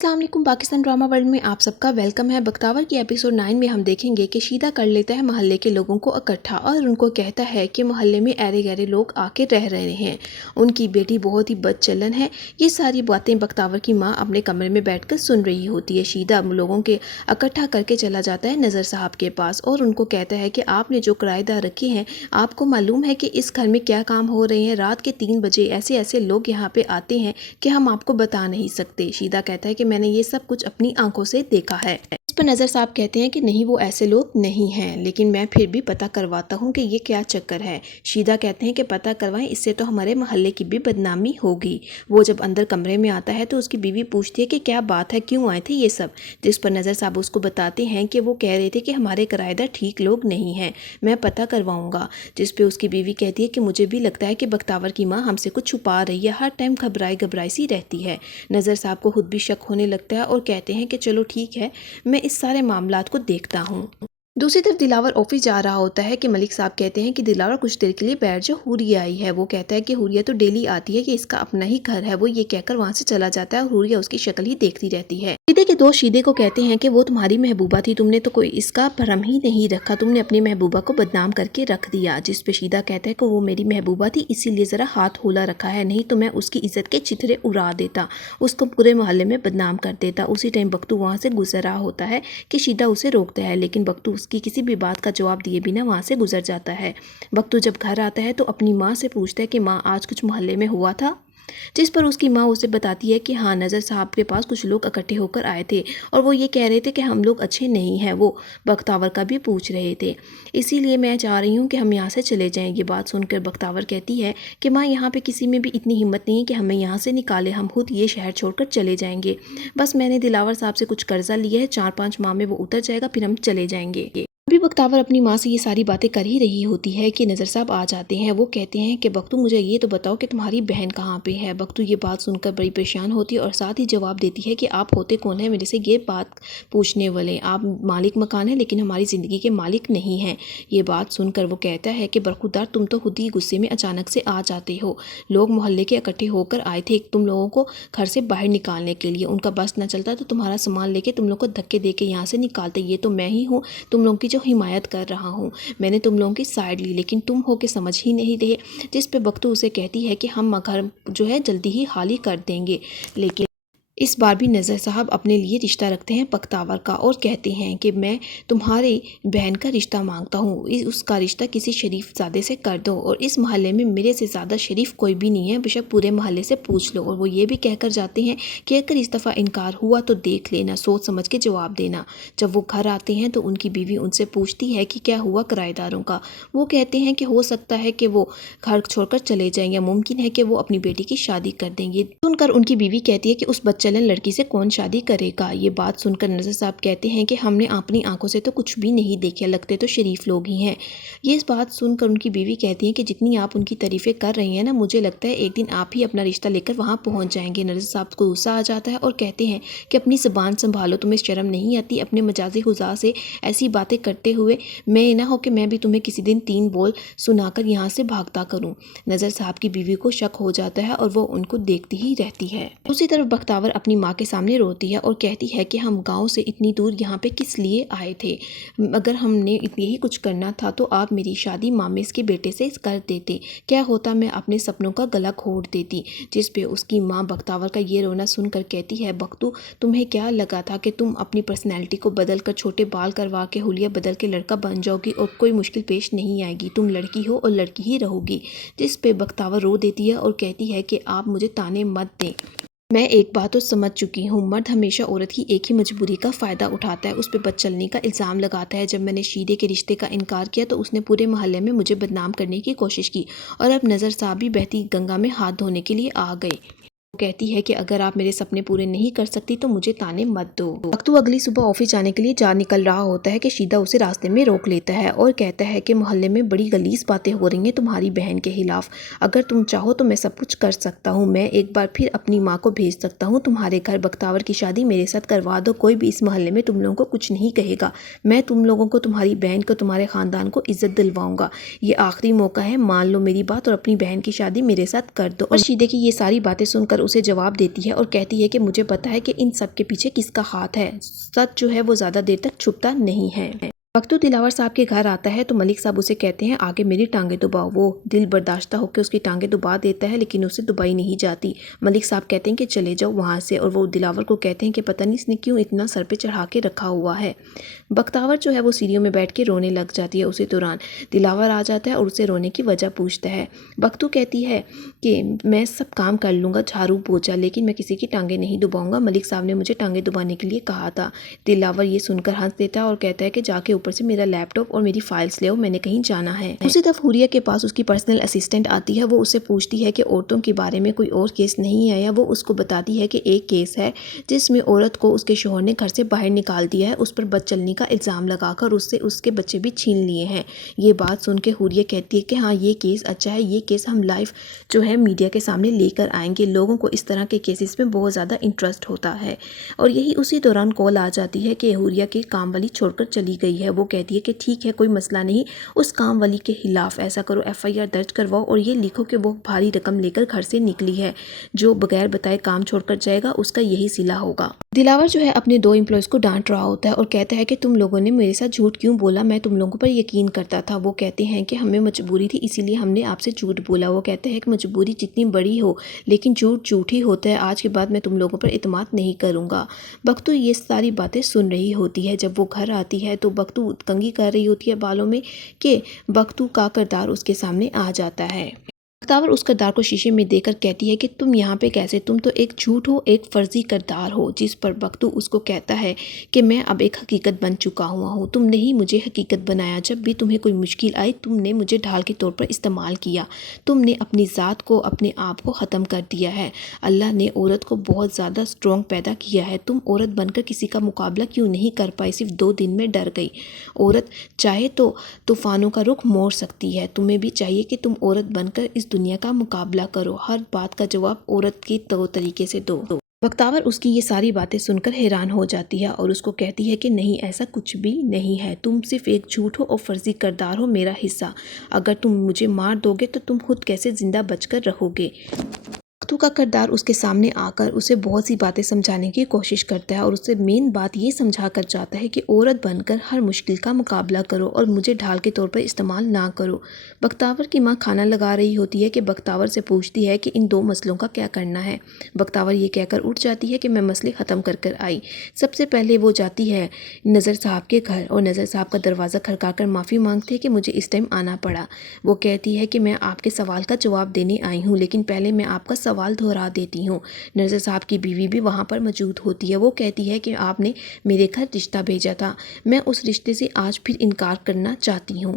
अस्सलाम वालेकुम। Pakistan drama world में आप सबका वेलकम है। बख्तावर की एपिसोड 9 में हम देखेंगे कि शीदा कर लेता है मोहल्ले के लोगों को इकट्ठा और उनको कहता है कि मोहल्ले में ऐरे गैरे लोग आके रह रहे हैं, उनकी बेटी बहुत ही बदचलन है। ये सारी बातें बख्तावर की माँ अपने कमरे में बैठकर सुन रही होती है। शीदा लोगों के इकट्ठा करके चला जाता है नज़र साहब के पास और उनको कहता है कि आपने जो किराएदार रखे हैं, आपको मालूम है कि इस घर में क्या काम हो रहे हैं। रात के 3 बजे ऐसे ऐसे लोग यहाँ पे आते हैं कि हम आपको बता नहीं सकते। शीदा कहता है कि मैंने ये सब कुछ अपनी आंखों से देखा है। इस पर नज़र साहब कहते हैं कि नहीं, वो ऐसे लोग नहीं हैं, लेकिन मैं फिर भी पता करवाता हूँ कि ये क्या चक्कर है। शीदा कहते हैं कि पता करवाएं, इससे तो हमारे मोहल्ले की भी बदनामी होगी। वो जब अंदर कमरे में आता है तो उसकी बीवी पूछती है कि क्या बात है, क्यों आए थे ये सब। जिस पर नज़र साहब उसको बताते हैं कि वो कह रहे थे कि हमारे किराएदार ठीक लोग नहीं हैं, मैं पता करवाऊंगा। जिस पे उसकी बीवी कहती है कि मुझे भी लगता है कि बख्तावर की माँ हमसे कुछ छुपा रही है, हर टाइम घबराई घबराई सी रहती है। नज़र साहब को खुद भी शक होने लगता है और कहते हैं कि चलो ठीक है, मैं इस सारे मामलात को देखता हूँ। दूसरी तरफ दिलावर ऑफिस जा रहा होता है कि मलिक साहब कहते हैं कि दिलावर कुछ देर के लिए बैठ जा, हुरिया आई है। वो कहता है कि हुरिया तो डेली आती है, कि इसका अपना ही घर है। वो ये कहकर वहाँ से चला जाता है और हुरिया उसकी शक्ल ही देखती रहती है। शीदे के दोस्त शीदे को कहते हैं कि वो तुम्हारी महबूबा थी, तुमने तो कोई इसका भरम ही नहीं रखा, तुमने अपनी महबूबा को बदनाम करके रख दिया। जिस पे शीदा कहता है कि वो मेरी महबूबा थी, इसीलिए ज़रा हाथ होला रखा है, नहीं तो मैं उसकी इज्जत के चिथड़े उड़ा देता, उसको पूरे मोहल्ले में बदनाम कर देता। उसी टाइम बख्तू वहाँ से गुजर रहा होता है कि शीदा उसे रोकता है, लेकिन बख्तू उसकी किसी भी बात का जवाब दिए बिना वहाँ से गुजर जाता है। बख्तू जब घर आता है तो अपनी माँ से पूछता है कि माँ, आज कुछ मोहल्ले में हुआ था। जिस पर उसकी माँ उसे बताती है कि हाँ, नज़र साहब के पास कुछ लोग इकट्ठे होकर आए थे और वो ये कह रहे थे कि हम लोग अच्छे नहीं हैं। वो बख्तावर का भी पूछ रहे थे, इसीलिए मैं चाह रही हूँ कि हम यहाँ से चले जाएं। ये बात सुनकर बख्तावर कहती है कि माँ, यहाँ पे किसी में भी इतनी हिम्मत नहीं है कि हमें यहाँ से निकाले, हम खुद ये शहर छोड़कर चले जाएंगे। बस मैंने दिलावर साहब से कुछ कर्जा लिया है, 4-5 माह में वो उतर जाएगा, फिर हम चले जाएंगे। अभी बख्तावर अपनी माँ से ये सारी बातें कर ही रही होती है कि नज़र साहब आ जाते हैं। वो कहते हैं कि बख्तू, मुझे ये तो बताओ कि तुम्हारी बहन कहाँ पे है। बख्तू ये बात सुनकर बड़ी परेशान होती है और साथ ही जवाब देती है कि आप होते कौन है मेरे से ये बात पूछने वाले, आप मालिक मकान है लेकिन हमारी ज़िंदगी के मालिक नहीं हैं। ये बात सुनकर वो कहता है कि बरखुरदार, तुम तो खुद ही गुस्से में अचानक से आ जाते हो। लोग मोहल्ले के इकट्ठे होकर आए थे तुम लोगों को घर से बाहर निकालने के लिए, उनका बस न चलता तो तुम्हारा सामान लेके तुम लोग को धक्के दे के यहाँ से निकालते। ये तो मैं ही हूँ तुम लोगों की जो हिमायत कर रहा हूँ, मैंने तुम लोगों की साइड ली, लेकिन तुम हो के समझ ही नहीं रहे। जिस पे बख्तू उसे कहती है कि हम घर जो है जल्दी ही खाली कर देंगे। लेकिन इस बार भी नज़र साहब अपने लिए रिश्ता रखते हैं बख्तावर का और कहते हैं कि मैं तुम्हारी बहन का रिश्ता मांगता हूँ, उसका रिश्ता किसी शरीफ ज़ादे से कर दो, और इस मोहल्ले में मेरे से ज़्यादा शरीफ कोई भी नहीं है, बेशक पूरे मोहल्ले से पूछ लो। और वो ये भी कहकर जाते हैं कि अगर इस दफ़ा इनकार हुआ तो देख लेना, सोच समझ के जवाब देना। जब वो घर आते हैं तो उनकी बीवी उनसे पूछती है कि क्या हुआ किराएदारों का। वो कहते हैं कि हो सकता है कि वो घर छोड़कर चले जाएं या मुमकिन है कि वो अपनी बेटी की शादी कर देंगे। सुनकर उनकी बीवी कहती है कि उस बच्चलन लड़की से कौन शादी करेगा। ये बात सुनकर नज़र साहब कहते हैं कि हमने अपनी आंखों से तो कुछ भी नहीं देखा, लगते तो शरीफ लोग ही हैं। ये इस बात सुनकर उनकी बीवी कहती है कि जितनी आप उनकी तारीफ़ें कर रही हैं ना, मुझे लगता है एक दिन आप ही अपना रिश्ता लेकर वहाँ पहुँच जाएंगे। नज़र साहब को गुस्सा आ जाता है और कहते हैं कि अपनी ज़बान संभालो, तुम्हें शर्म नहीं आती अपने मजाजी खुदा से ऐसी बातें करते हुए। मैं ना हो कि मैं भी तुम्हें किसी दिन 3 बोल सुनाकर यहाँ से भागता करूँ। नज़र साहब की बीवी को शक हो जाता है और वो उनको देखती ही रहती है। दूसरी तरफ बख्तावर अपनी माँ के सामने रोती है और कहती है कि हम गांव से इतनी दूर यहाँ पे किस लिए आए थे। अगर हमने यही कुछ करना था तो आप मेरी शादी मामेस के बेटे से कर देते, क्या होता मैं अपने सपनों का गला घोट देती। जिस पे उसकी माँ बख्तावर का ये रोना सुनकर कहती है, बख्तू, तुम्हें क्या लगा था कि तुम अपनी पर्सनैलिटी को बदल कर छोटे बाल करवा के हुलिया बदल के लड़का बन जाओगी और कोई मुश्किल पेश नहीं आएगी, तुम लड़की हो और लड़की ही रहोगी। जिस पे बख्तावर रो देती है और कहती है कि आप मुझे ताने मत दें, मैं एक बात तो समझ चुकी हूँ, मर्द हमेशा औरत की एक ही मजबूरी का फ़ायदा उठाता है, उस पर बदचलनी का इल्ज़ाम लगाता है। जब मैंने शीदे के रिश्ते का इनकार किया तो उसने पूरे मोहल्ले में मुझे बदनाम करने की कोशिश की और अब नज़र साहब भी बहती गंगा में हाथ धोने के लिए आ गए। वो कहती है कि अगर आप मेरे सपने पूरे नहीं कर सकती तो मुझे ताने मत दो। बख्तू अगली सुबह ऑफिस जाने के लिए जा निकल रहा होता है कि शीदा उसे रास्ते में रोक लेता है और कहता है कि मोहल्ले में बड़ी गलीज बातें हो रही हैं तुम्हारी बहन के खिलाफ, अगर तुम चाहो तो मैं सब कुछ कर सकता हूँ, मैं एक बार फिर अपनी माँ को भेज सकता हूँ तुम्हारे घर, बख्तावर की शादी मेरे साथ करवा दो, कोई भी इस मोहल्ले में तुम लोगों को कुछ नहीं कहेगा, मैं तुम लोगों को, तुम्हारी बहन को, तुम्हारे ख़ानदान को इज्जत दिलवाऊंगा, ये आखिरी मौका है, मान लो मेरी बात और अपनी बहन की शादी मेरे साथ कर दो। और शीदे की ये सारी बातें सुनकर کر اسے جواب دیتی ہے اور کہتی ہے کہ مجھے پتا ہے کہ ان سب کے پیچھے کس کا ہاتھ ہے، سچ جو ہے وہ زیادہ دیر تک چھپتا نہیں ہے۔ بختو دلاور صاحب کے گھر آتا ہے تو ملک صاحب اسے کہتے ہیں آگے میری ٹانگیں دباؤ۔ وہ دل برداشتہ ہو کے اس کی ٹانگیں دبا دیتا ہے لیکن اسے دبائی نہیں جاتی۔ ملک صاحب کہتے ہیں کہ چلے جاؤ وہاں سے، اور وہ دلاور کو کہتے ہیں کہ پتہ نہیں اس نے کیوں اتنا سر پہ چڑھا کے رکھا ہوا ہے۔ بختاور جو ہے وہ سیڑھیوں میں بیٹھ کے رونے لگ جاتی ہے۔ اسی دوران دلاور آ جاتا ہے اور اسے رونے کی وجہ پوچھتا ہے۔ بختو کہتی ہے کہ میں سب کام کر لوں گا، جھاڑو پوچھا، لیکن میں کسی کی ٹانگیں نہیں دباؤں گا، ملک صاحب نے مجھے ٹانگیں دبانے کے لیے کہا تھا۔ دلاور یہ سن کر ہنس دیتا ہے اور کہتا ہے کہ جا کے اوپر سے میرا لیپ ٹاپ اور میری فائلز لے آؤ، میں نے کہیں جانا ہے۔ اسی طرف حوریہ کے پاس اس کی پرسنل اسسٹنٹ آتی ہے۔ وہ اس سے پوچھتی ہے کہ عورتوں کے بارے میں کوئی اور کیس نہیں آیا۔ وہ اس کو بتاتی ہے کہ ایک کیس ہے جس میں عورت کو اس کے شوہر نے گھر سے باہر نکال دیا ہے، اس پر بد چلنی کا الزام لگا کر اس سے اس کے بچے بھی چھین لیے ہیں۔ یہ بات سن کے حوریہ کہتی ہے کہ ہاں یہ کیس اچھا ہے، یہ کیس ہم لائیو جو ہے میڈیا کے سامنے لے کر آئیں گے، لوگوں کو اس طرح کے کیسز میں بہت زیادہ انٹرسٹ ہوتا ہے۔ اور یہی اسی دوران کال آ جاتی ہے کہ حوریہ کی کام والی چھوڑ کر چلی گئی ہے۔ وہ کہتی ہے کہ ٹھیک ہے کوئی مسئلہ نہیں، اس کام والی کے خلاف ایسا کرو FIR درج کرواؤ اور یہ لکھو کہ وہ بھاری رقم لے کر گھر سے نکلی ہے، جو بغیر بتائے کام چھوڑ کر جائے گا اس کا یہی صلہ ہوگا۔ دلاور جو ہے اپنے 2 امپلائیز کو ڈانٹ رہا ہوتا ہے اور کہتا ہے کہ تم لوگوں نے میرے ساتھ جھوٹ کیوں بولا، میں تم لوگوں پر یقین کرتا تھا۔ وہ کہتے ہیں کہ ہمیں مجبوری تھی اسی لیے ہم نے آپ سے جھوٹ بولا۔ وہ کہتے ہیں کہ مجبوری جتنی بڑی ہو لیکن جھوٹ جھوٹ ہی ہوتا ہے، آج کے بعد میں تم لوگوں پر اعتماد نہیں کروں گا۔ بختو یہ ساری باتیں سن رہی ہوتی ہے۔ جب وہ گھر آتی ہے تو بختو کنگھی کر رہی ہوتی ہے بالوں میں کہ بختو کا کردار اس کے سامنے آ جاتا ہے۔ بختاور اس کردار کو شیشے میں دیکھ کر کہتی ہے کہ تم یہاں پہ کیسے، تم تو ایک جھوٹ ہو، ایک فرضی کردار ہو۔ جس پر بختو اس کو کہتا ہے کہ میں اب ایک حقیقت بن چکا ہوا ہوں، تم نے ہی مجھے حقیقت بنایا، جب بھی تمہیں کوئی مشکل آئی تم نے مجھے ڈھال کے طور پر استعمال کیا، تم نے اپنی ذات کو اپنے آپ کو ختم کر دیا ہے۔ اللہ نے عورت کو بہت زیادہ اسٹرانگ پیدا کیا ہے، تم عورت بن کر کسی کا مقابلہ کیوں نہیں کر پائی، صرف 2 دن میں ڈر گئی۔ عورت چاہے تو طوفانوں کا رخ موڑ سکتی ہے، تمہیں بھی چاہیے کہ تم عورت بن کر اس دنیا کا مقابلہ کرو، ہر بات کا جواب عورت کے طریقے سے دو۔ بختاور اس کی یہ ساری باتیں سن کر حیران ہو جاتی ہے اور اس کو کہتی ہے کہ نہیں ایسا کچھ بھی نہیں ہے، تم صرف ایک جھوٹ ہو اور فرضی کردار ہو میرا حصہ، اگر تم مجھے مار دو گے تو تم خود کیسے زندہ بچ کر رہو گے۔ بختو کا کردار اس کے سامنے آ کر اسے بہت سی باتیں سمجھانے کی کوشش کرتا ہے اور اسے مین بات یہ سمجھا کر جاتا ہے کہ عورت بن کر ہر مشکل کا مقابلہ کرو اور مجھے ڈھال کے طور پر استعمال نہ کرو۔ بختاور کی ماں کھانا لگا رہی ہوتی ہے کہ بختاور سے پوچھتی ہے کہ ان 2 مسئلوں کا کیا کرنا ہے۔ بختاور یہ کہہ کر اٹھ جاتی ہے کہ میں مسئلے ختم کر کر آئی۔ سب سے پہلے وہ جاتی ہے نذر صاحب کے گھر اور نذر صاحب کا دروازہ کھڑکا کر معافی مانگتی ہے کہ مجھے اس ٹائم آنا پڑا۔ وہ کہتی ہے کہ میں آپ کے سوال کا جواب دینے آئی ہوں لیکن پہلے میں آپ کا سوال دہرا دیتی ہوں۔ نذر صاحب کی بیوی بھی وہاں پر موجود ہوتی ہے۔ وہ کہتی ہے کہ آپ نے میرے گھر رشتہ بھیجا تھا، میں اس رشتے سے آج پھر انکار کرنا چاہتی ہوں۔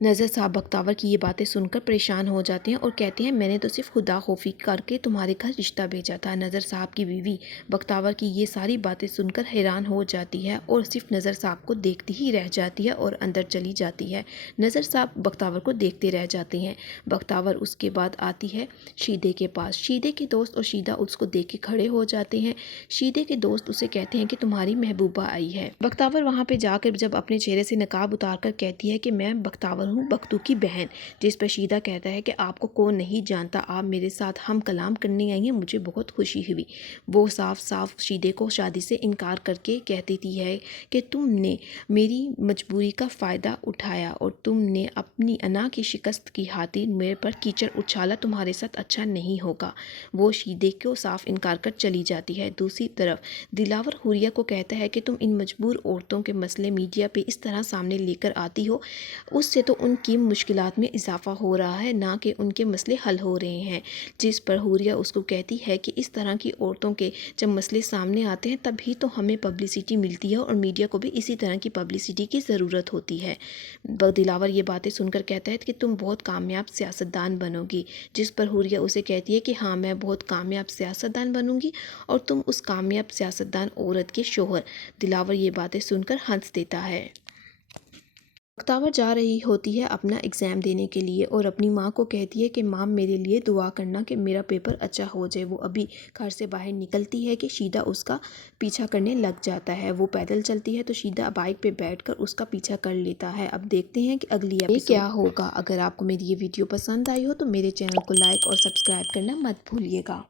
نذر صاحب بختاور کی یہ باتیں سن کر پریشان ہو جاتے ہیں اور کہتے ہیں میں نے تو صرف خدا خوفی کر کے تمہارے گھر رشتہ بھیجا تھا۔ نذر صاحب کی بیوی بختاور کی یہ ساری باتیں سن کر حیران ہو جاتی ہے اور صرف نذر صاحب کو دیکھتی ہی رہ جاتی ہے اور اندر چلی جاتی ہے۔ نذر صاحب بختاور کو دیکھتے رہ جاتے ہیں۔ بختاور اس کے بعد آتی ہے شیدے کے پاس۔ شیدے کے دوست اور شیدہ اس کو دیکھ کے کھڑے ہو جاتے ہیں۔ شیدے کے دوست اسے کہتے ہیں کہ تمہاری محبوبہ آئی ہے۔ بختاور وہاں پہ جا کر جب اپنے چہرے سے نقاب اتار کر کہتی ہے کہ میں بختاور ہوں، بختو کی بہن، جس پر شیدہ کہتا ہے کہ آپ کو کون نہیں جانتا، آپ میرے ساتھ ہم کلام کرنے آئی ہیں، مجھے بہت خوشی ہوئی۔ وہ صاف صاف شیدے کو شادی سے انکار کر کے کہتی ہے کہ تم نے میری مجبوری کا فائدہ اٹھایا اور تم نے اپنی انا کی شکست کی خاطر میرے پر کیچڑ اچھالا، تمہارے ساتھ اچھا نہیں ہوگا۔ وہ شیدے کو صاف انکار کر چلی جاتی ہے۔ دوسری طرف دلاور حوریہ کو کہتا ہے کہ تم ان مجبور عورتوں کے مسئلے میڈیا پہ اس طرح سامنے لے کر آتی ہو، اس سے تو ان کی مشکلات میں اضافہ ہو رہا ہے، نہ کہ ان کے مسئلے حل ہو رہے ہیں۔ جس پر حوریہ اس کو کہتی ہے کہ اس طرح کی عورتوں کے جب مسئلے سامنے آتے ہیں تب ہی تو ہمیں پبلسٹی ملتی ہے اور میڈیا کو بھی اسی طرح کی پبلسٹی کی ضرورت ہوتی ہے۔ دلاور یہ باتیں سن کر کہتا ہے کہ تم بہت کامیاب سیاستدان بنو گی، جس پر حوریہ اسے کہتی ہے کہ ہاں میں بہت کامیاب سیاستدان بنوں گی اور تم اس کامیاب سیاستدان عورت کے شوہر۔ دلاور یہ باتیں سن کر ہنس دیتا ہے۔ بختاور جا رہی ہوتی ہے اپنا ایگزام دینے کے لیے اور اپنی ماں کو کہتی ہے کہ ماں میرے لیے دعا کرنا کہ میرا پیپر اچھا ہو جائے۔ وہ ابھی گھر سے باہر نکلتی ہے کہ شیدہ اس کا پیچھا کرنے لگ جاتا ہے۔ وہ پیدل چلتی ہے تو شیدہ بائک پہ بیٹھ کر اس کا پیچھا کر لیتا ہے۔ اب دیکھتے ہیں کہ اگلی ایپیسوڈ کیا ہوگا۔ اگر آپ کو میری یہ ویڈیو پسند آئی ہو تو میرے چینل کو لائک اور سبسکرائب کرنا مت بھولیے گا۔